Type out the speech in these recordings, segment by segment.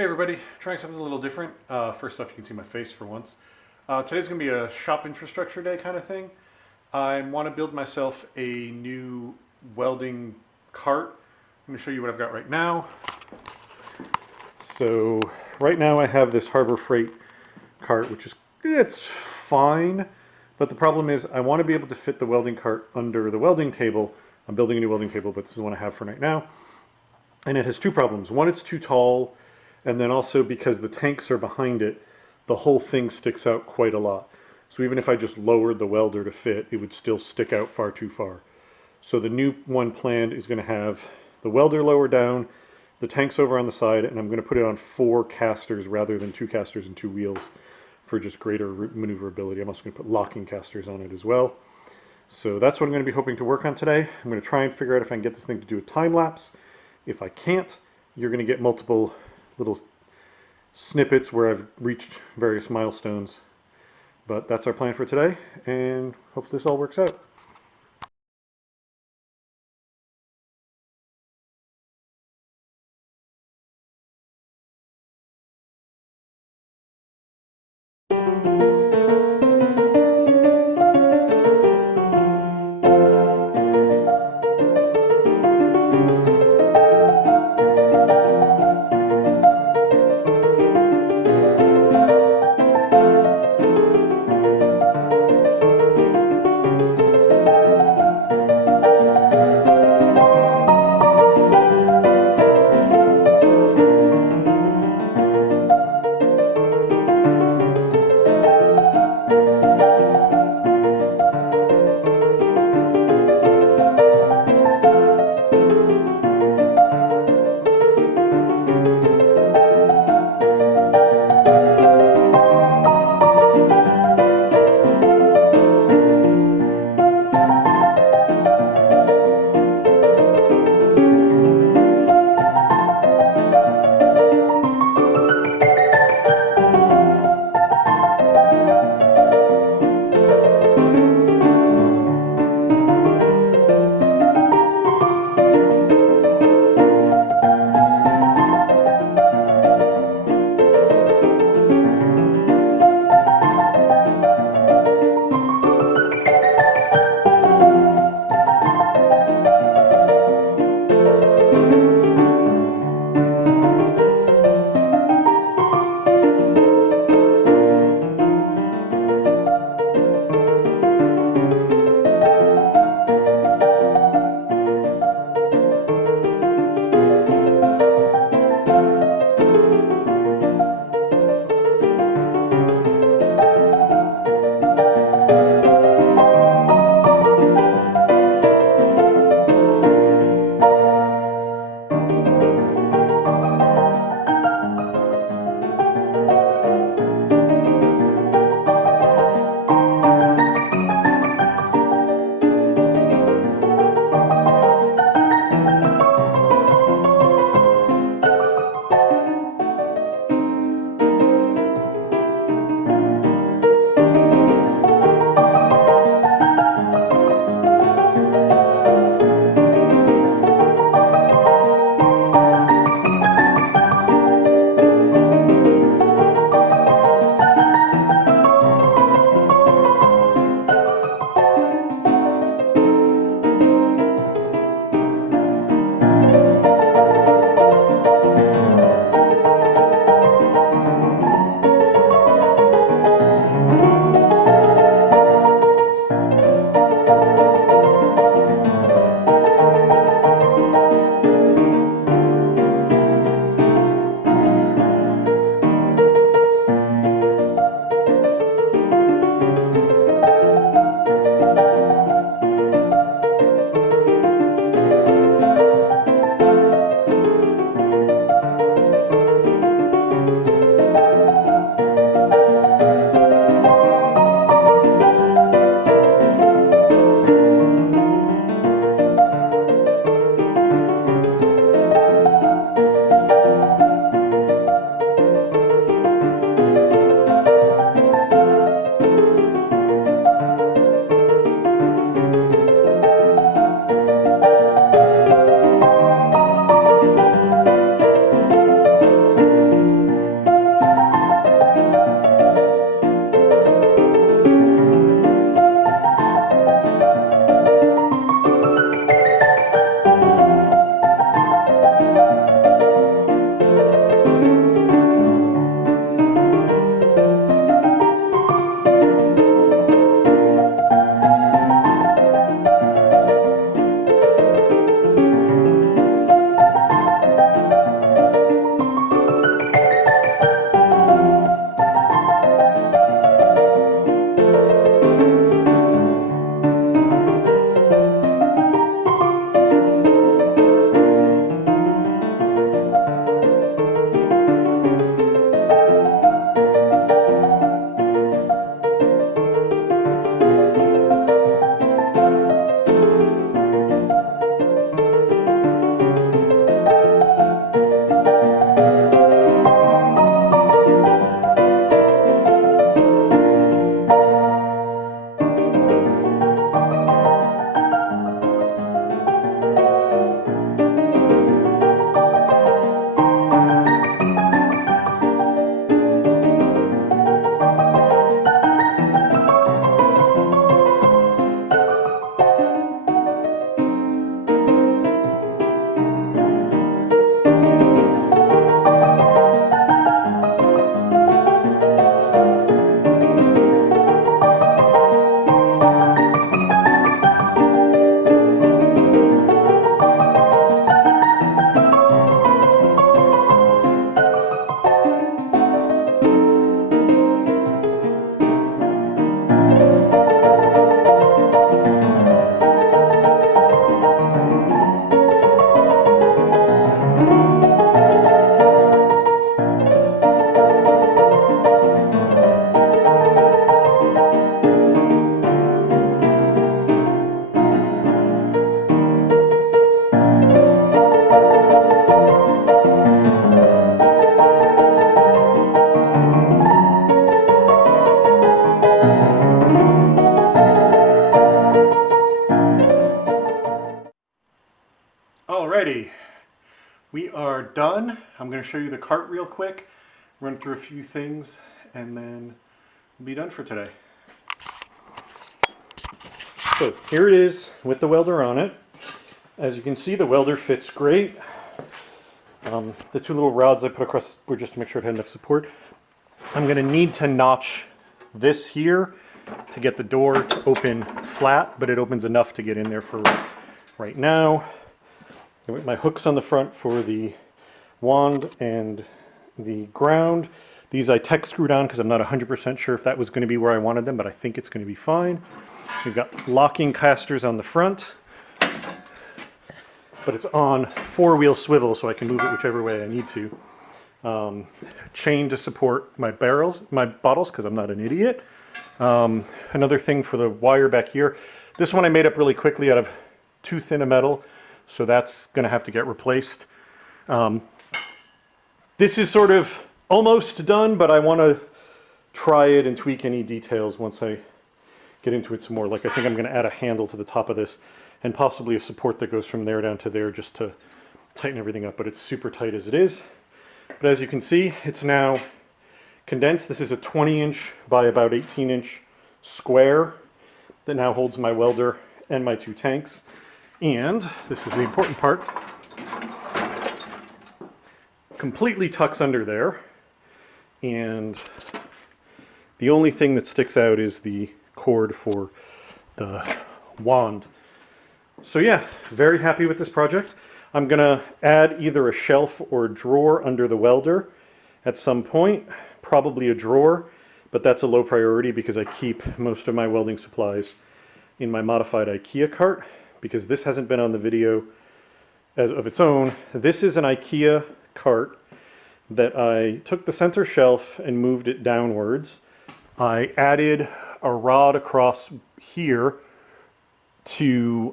Hey everybody, trying something a little different. First off, you can see my face for once. Today's going to be a shop infrastructure day kind of thing. I want to build myself a new welding cart. I'm going to show you what I've got right now. So right now I have this Harbor Freight cart, which is, it's fine, but the problem is I want to be able to fit the welding cart under the welding table. I'm building a new welding table, but this is the one I have for right now. And it has two problems. One, it's too tall, and then also because the tanks are behind it, the whole thing sticks out quite a lot. So even if I just lowered the welder to fit, it would still stick out far too far. So the new one planned is going to have the welder lower down, the tanks over on the side, and I'm going to put it on 4 casters rather than 2 casters and 2 wheels for just greater maneuverability. I'm also going to put locking casters on it as well. So that's what I'm going to be hoping to work on today. I'm going to try and figure out if I can get this thing to do a time lapse. If I can't, you're going to get multiple little snippets where I've reached various milestones. But that's our plan for today, and hopefully this all works out. cart done. I'm going to show you the cart real quick, run through a few things, and then we'll be done for today. So here it is with the welder on it. As you can see, the welder fits great. The two little rods I put across were just to make sure it had enough support. I'm going to need to notch this here to get the door to open flat, but it opens enough to get in there for right now. My hooks on the front for the wand and the ground. These I tech screwed on because I'm not 100% sure if that was going to be where I wanted them, but I think it's going to be fine. We've got locking casters on the front, but it's on 4-wheel swivel, so I can move it whichever way I need to. Chain to support my bottles, because I'm not an idiot. Another thing for the wire back here. This one I made up really quickly out of too thin a metal, so that's going to have to get replaced. This is sort of almost done, but I want to try it and tweak any details once I get into it some more. Like I think I'm going to add a handle to the top of this and possibly a support that goes from there down to there just to tighten everything up, but it's super tight as it is. But as you can see, it's now condensed. This is a 20-inch by about 18-inch square that now holds my welder and my 2 tanks. And this is the important part. Completely tucks under there. And the only thing that sticks out is the cord for the wand. So yeah, very happy with this project. I'm gonna add either a shelf or a drawer under the welder at some point, probably a drawer, but that's a low priority because I keep most of my welding supplies in my modified IKEA cart, because this hasn't been on the video as of its own. This is an IKEA cart that I took the center shelf and moved it downwards. I added a rod across here to,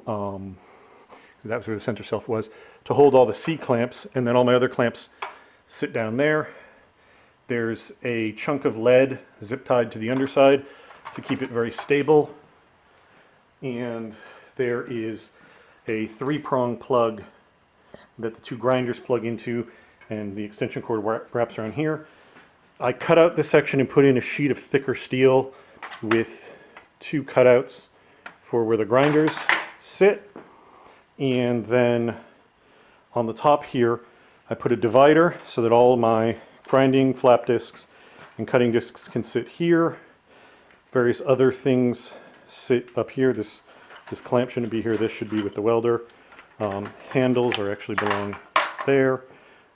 that was where the center shelf was, to hold all the C-clamps, and then all my other clamps sit down there. There's a chunk of lead zip tied to the underside to keep it very stable. And there is a 3-prong plug that the 2 grinders plug into, and the extension cord wraps around here. I cut out this section and put in a sheet of thicker steel with 2 cutouts for where the grinders sit. And then on the top here, I put a divider so that all my grinding flap discs and cutting discs can sit here. Various other things sit up here. This clamp shouldn't be here. This should be with the welder. Handles are actually belong there.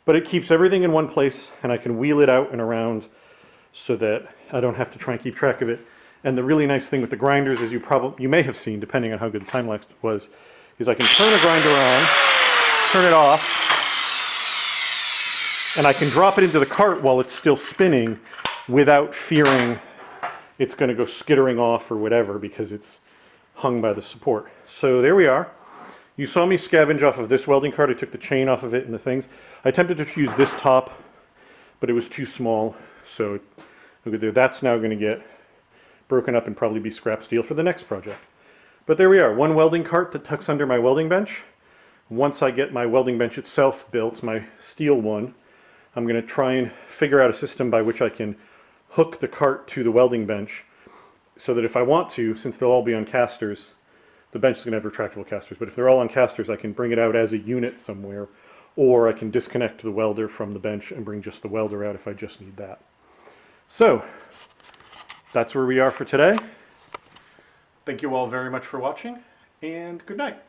But it keeps everything in one place, and I can wheel it out and around so that I don't have to try and keep track of it. And the really nice thing with the grinders, as you may have seen, depending on how good the time lapse was, is I can turn a grinder on, turn it off, and I can drop it into the cart while it's still spinning without fearing it's going to go skittering off or whatever because it's hung by the support. So there we are. You saw me scavenge off of this welding cart. I took the chain off of it and the things. I attempted to use this top, but it was too small. So look at there. That's now going to get broken up and probably be scrap steel for the next project. But there we are. One welding cart that tucks under my welding bench. Once I get my welding bench itself built, my steel one, I'm going to try and figure out a system by which I can hook the cart to the welding bench so that if I want to, since they'll all be on casters, the bench is going to have retractable casters, but if they're all on casters, I can bring it out as a unit somewhere, or I can disconnect the welder from the bench and bring just the welder out if I just need that. So, that's where we are for today. Thank you all very much for watching, and good night.